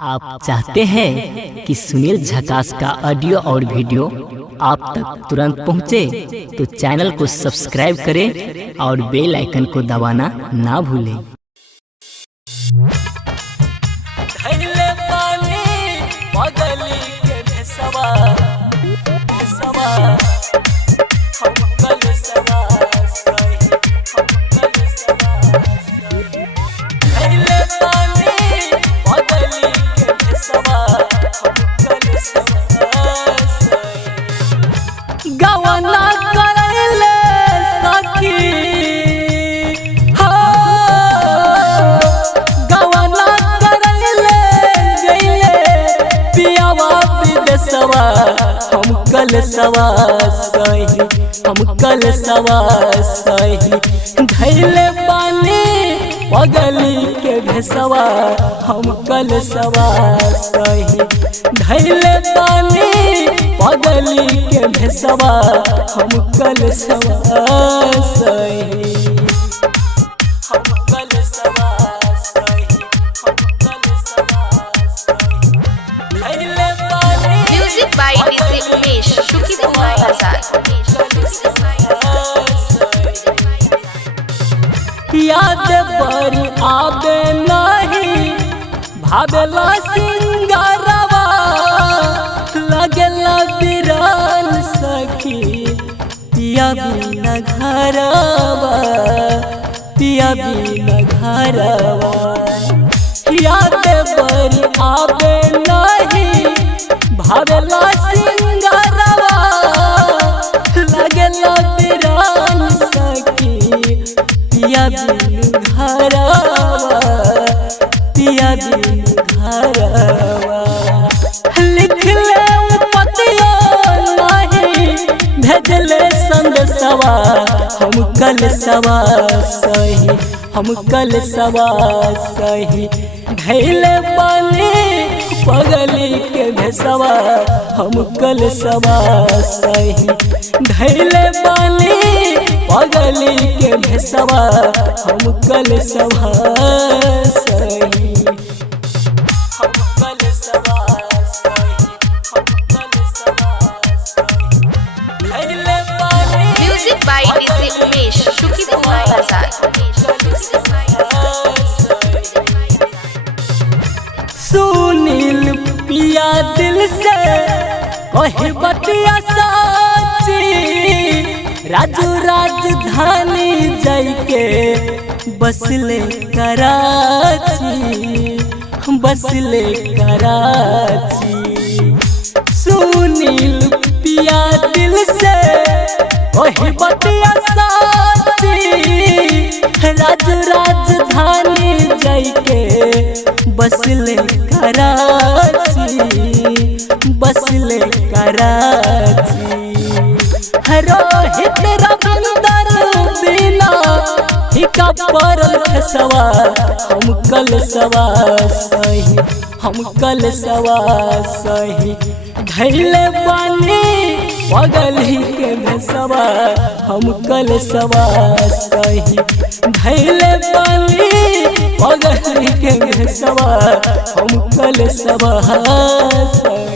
आप चाहते हैं कि सुनील झकास का ऑडियो और वीडियो आप तक तुरंत पहुंचे, तो चैनल को सब्सक्राइब करें और बेल आइकन को दबाना ना भूलें। गवना करैले सखी हो, गवना करैले गइले पियावा विदेशवा। हम कल सवा सही धैले पानी पगली के भेसवा। हम कल सवा सही धैले पानी पगली के भेसवा। हम कल सवा सही, हम कल सवा सही, हम कल सवा सही धैले पानी। Music by DJ Umesh, Shukipur बाजार। याद बड़ी आबे नहीं भावेला सिंगारवा। लगेला बिरान सखी पिया बिना घरवा, पिया बिना घरवा। याद बड़ी आबे नहीं भावेला सिंगारवा। लगेला बिरान सखी पिया बिन घरवा, पिया बिन घरवा। लिख ले पतिया नहीं भेजले संदेशवा। हम कल सवा सही, हम कल सवा सही धैले पानी पगली के भेसवा। हम कल सवा सही धैले पानी पगली के भेसवा। हम कल सवा सही, हम कल सवा सही, हम कल सवा सही धैले पानी। Music by DJ Umesh, Shukipur बाजार। सुनील पिया दिल से कही बतिया साची। राजू राजधानी जाइके बसले कराची, बसले कराची। सुनील पिया दिल से कही बतिया साची। राजू राजधानी जाइके बसले कराची, बसले कराची। रोहित रविंदर बिना हिका परल खसवा। हम कल सवा सही, हम कल सवा सही धैले पानी पगली के भेसवा। हम कल सवा सही धैले पानी पगली के भेसवा। हम कल सवा सही।